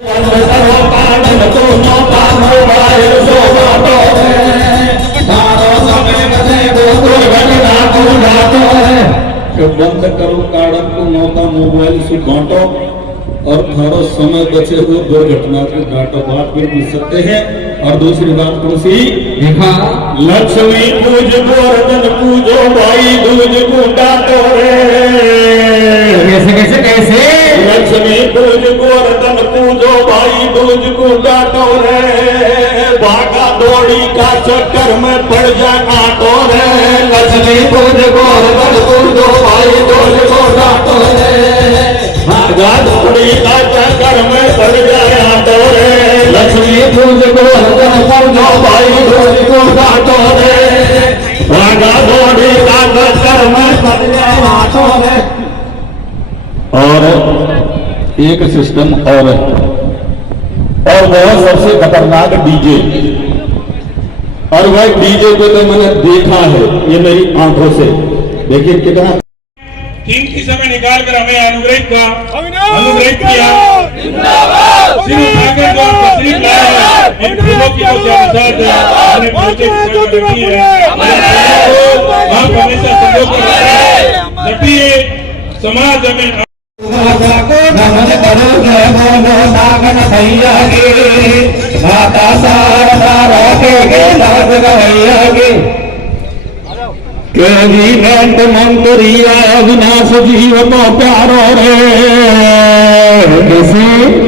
बंद करो कार्ड को नौका मोबाइल से बांटो और थारो समय बचे हुए दुर्घटना के घाटों बात भी पूछ सकते हैं। और दूसरी बात कौन सी? लक्ष्मी पूज गोवर्धन पूजो भाई दूज गुंडा तोरे। कैसे कैसे कैसे? लक्ष्मी पूज गोवर्धन पूजो भाई दूज गुंडा तोरे। भागा दौड़ी का चक्कर में पड़ जा काटो रे। लक्ष्मी पूज गोवर्धन पूजो भाई दूज गुंडा तोरे। भागा दौड़ी का चक्कर में पड़ जा काटो रे। लक्ष्मी पूज गोवर्धन पूजो भाई दूज गुंडा तोरे। भागा दौड़ी का चक्कर में पड़ जा काटो रे। और एक सिस्टम और वह सबसे खतरनाक डीजे। और वह डीजे को तो मैंने देखा है ये मेरी आंखों से। देखिए कितना कीमती समय निकाल कर हमें अनुग्रहित किया। श्री ठाकर जो तस्वीर लाए हैं इन फूलों की समाज में नमन करो जय बोलो नागन भैया गे। माता शारदा रखेगे नाग भैया गे। कैबिनेट मंत्री अविनाश जीव को प्यारो रे।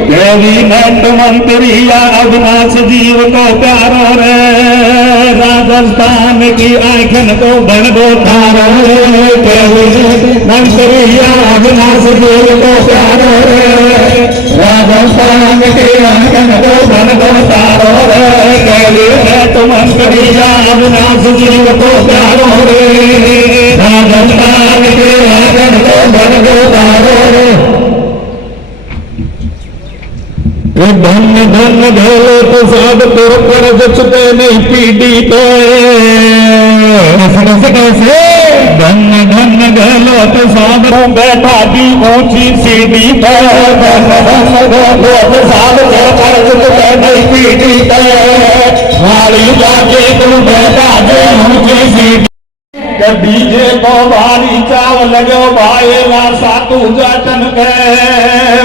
कैबिनेट मंत्री अविनाश जीव को प्यारो रे। राजस्थान की आंखन को बन दो तारो रे। कैबिनेट मंत्री अविनाश जीव को प्यारो रे। राजस्थान की आंखन को बन दो तारो रे। कैबिनेट मंत्री अविनाश जीव को प्यारो रे। राजस्थान के आंगन को बन दो तारो रे। धन धन धोलो तो साध तुर कर्ज चुके नहीं पीड़ी तो। कैसे कैसे? धन धन धोलो तो साध बैठा भी ऊंची सीढ़ी पर। धन धन धोलो तो साध तुर कर्ज चुके नहीं पीड़ी पर। वाली जाके तुम बैठा भी ऊंची सीढ़ी। डीजे को भारी चाव लगो भाई सातू जाटन के।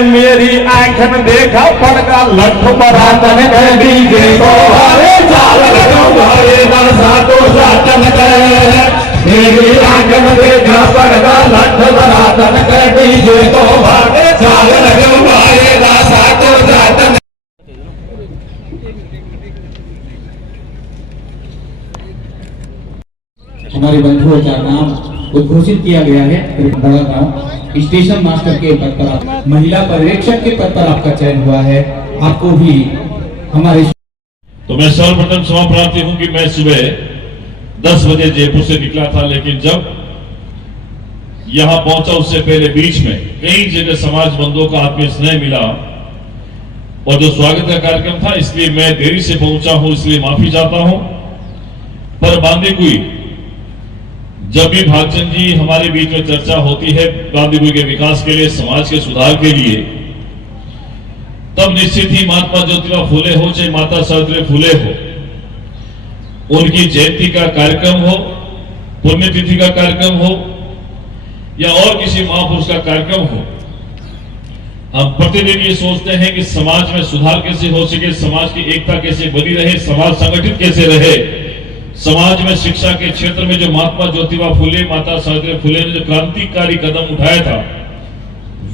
मेरी आंखन देखा पड़का लठ बरातन के। डीजे को भारी चाव लगो भाई सातू जाटन के। मेरी आंखन देखा पड़का लठ बरातन के। डीजे को भारी चाव लगो भाई सातू जाटन। हमारे बंधुओं का नाम उद्घोषित किया गया है। बड़ा गांव स्टेशन मास्टर के पद पर, महिला पर्यवेक्षक के पद पर आपका चयन हुआ है। आपको भी हमारे तो मैं सर्वप्रथम क्षमा प्रार्थी हूं कि मैं सुबह 10 बजे जयपुर से निकला था, लेकिन जब यहां पहुंचा उससे पहले बीच में कई जगह समाज बंधुओं का आत्मीय स्नेह मिला और जो स्वागत का कार्यक्रम था, इसलिए मैं देरी से पहुंचा हूं, इसलिए माफी चाहता हूं। पर बांदीकुई जब भी भागचंद जी हमारे बीच में चर्चा होती है बांदीकुई के विकास के लिए, समाज के सुधार के लिए, तब निश्चित ही महात्मा ज्योतिबा फूले हो चाहे माता सावित्री फूले हो, उनकी जयंती का कार्यक्रम हो, पुण्यतिथि का कार्यक्रम हो या और किसी महापुरुष का कार्यक्रम हो, हम प्रतिदिन ये सोचते हैं कि समाज में सुधार कैसे हो सके, समाज की एकता कैसे बनी रहे, समाज संगठित कैसे रहे। समाज में शिक्षा के क्षेत्र में जो महात्मा ज्योतिबा फूले माता सावित्री फूले ने जो क्रांतिकारी कदम उठाया था,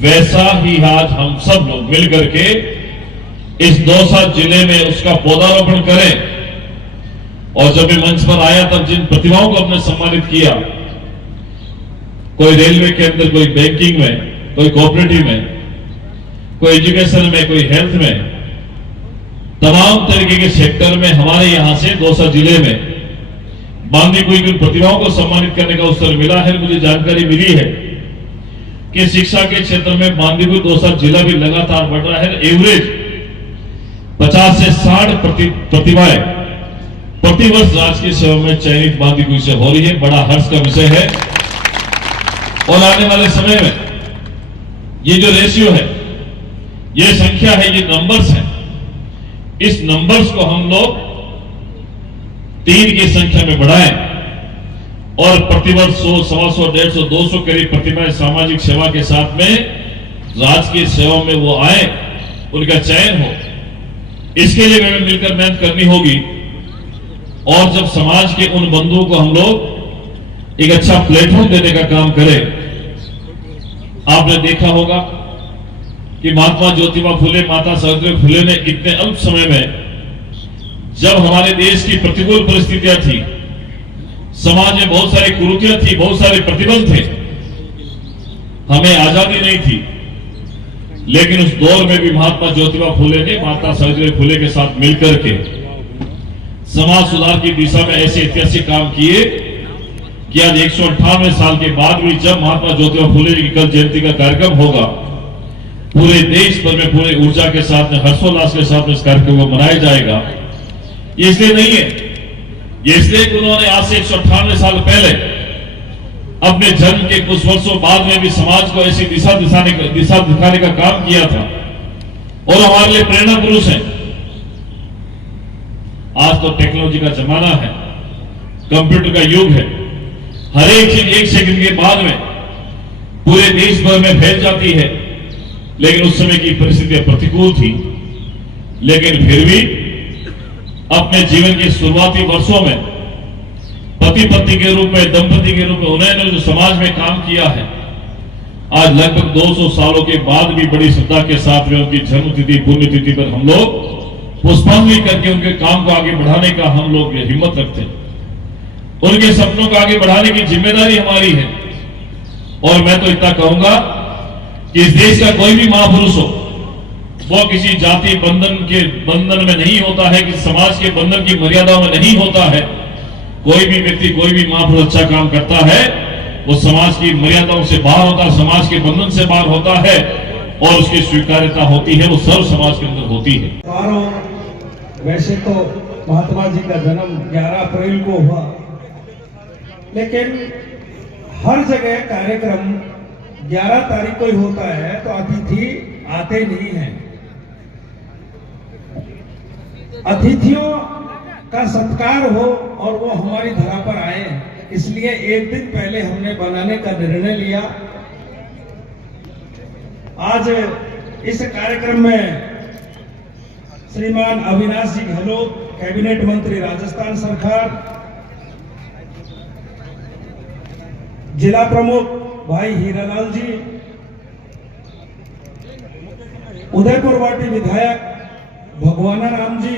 वैसा ही आज हम सब लोग मिलकर के इस दौसा जिले में उसका पौधारोपण करें। और जब भी मंच पर आया तब जिन प्रतिभाओं को हमने सम्मानित किया, कोई रेलवे के अंदर, कोई बैंकिंग में, कोई कोऑपरेटिव में, कोई एजुकेशन में, कोई हेल्थ में, तमाम तरीके के सेक्टर में हमारे यहां से दौसा जिले में बांदीकुई की प्रतिभाओं को सम्मानित करने का अवसर मिला है। मुझे जानकारी मिली है कि शिक्षा के क्षेत्र में बांदीकुई दौसा जिला भी लगातार बढ़ रहा है। एवरेज 50 से 60 प्रतिभाएं प्रतिवर्ष राजकीय सेवा में चयनित बांदीकुई से हो रही है। बड़ा हर्ष का विषय है। और आने वाले समय में ये जो रेशियो है ये संख्या है, ये नंबर्स हैं। इस नंबर्स को हम लोग 3 की संख्या में बढ़ाएं और प्रतिवर्ष 100, 125, 150, 200 करीब प्रतिभाएं सामाजिक सेवा के साथ में राजकीय सेवा में वो आए, उनका चयन हो। इसके लिए हमें मिलकर मेहनत करनी होगी। और जब समाज के उन बंधुओं को हम लोग एक अच्छा प्लेटफॉर्म देने का काम करें, आपने देखा होगा कि महात्मा ज्योतिबा फुले, माता सावित्री फुले ने इतने अल्प समय में, जब हमारे देश की प्रतिकूल परिस्थितियां थी, समाज में बहुत सारी कुरीतियां थी, बहुत सारे प्रतिबंध थे, हमें आजादी नहीं थी, लेकिन उस दौर में भी महात्मा ज्योतिबा फुले ने माता सावित्री फुले के साथ मिलकर के समाज सुधार की दिशा में ऐसे ऐतिहासिक काम किए कि आज 198 साल के बाद भी जब महात्मा ज्योतिबा फुले की कल जयंती का कार्यक्रम होगा, पूरे देश भर में पूरे ऊर्जा के साथ में, हर्षोल्लास के साथ में इस कार्यक्रम को मनाया जाएगा। ये इसलिए नहीं है, ये इसलिए कि उन्होंने आज से 198 साल पहले अपने जन्म के कुछ वर्षों बाद में भी समाज को ऐसी दिशा दिखाने का काम किया था और हमारे लिए प्रेरणा पुरुष हैं। आज तो टेक्नोलॉजी का जमाना है, कंप्यूटर का युग है, हर एक चीज 1 सेकंड के बाद में पूरे देश भर में फैल जाती है। लेकिन उस समय की परिस्थितियां प्रतिकूल थी, लेकिन फिर भी अपने जीवन के शुरुआती वर्षों में पति पत्नी के रूप में, दंपति के रूप में उन्होंने जो समाज में काम किया है, आज लगभग 200 सालों के बाद भी बड़ी श्रद्धा के साथ में उनकी जन्मतिथि, पुण्यतिथि पर हम लोग पुष्पांजलि करके उनके काम को आगे बढ़ाने का हम लोग हिम्मत रखते हैं। उनके सपनों को आगे बढ़ाने की जिम्मेदारी हमारी है। और मैं तो इतना कहूंगा कि इस देश का कोई भी महापुरुष हो, वो किसी जाति बंधन में नहीं होता है, किसी समाज के बंधन की मर्यादा में नहीं होता है। कोई भी व्यक्ति, कोई भी महापुरुष अच्छा काम करता है, वो समाज की मर्यादाओं से बाहर होता है, समाज के बंधन से बाहर होता है और उसकी स्वीकार्यता होती है, वो सर्व समाज के अंदर होती है। वैसे तो महात्मा जी का जन्म 11 अप्रैल को हुआ, लेकिन हर जगह कार्यक्रम 11 तारीख को ही होता है, तो अतिथि आते नहीं हैं। अतिथियों का सत्कार हो और वो हमारी धरा पर आए, इसलिए एक दिन पहले हमने बनाने का निर्णय लिया। आज इस कार्यक्रम में श्रीमान अविनाश जी गहलोत, कैबिनेट मंत्री राजस्थान सरकार, जिला प्रमुख भाई हीरालाल जी, उदयपुर वाटी विधायक भगवाना राम जी,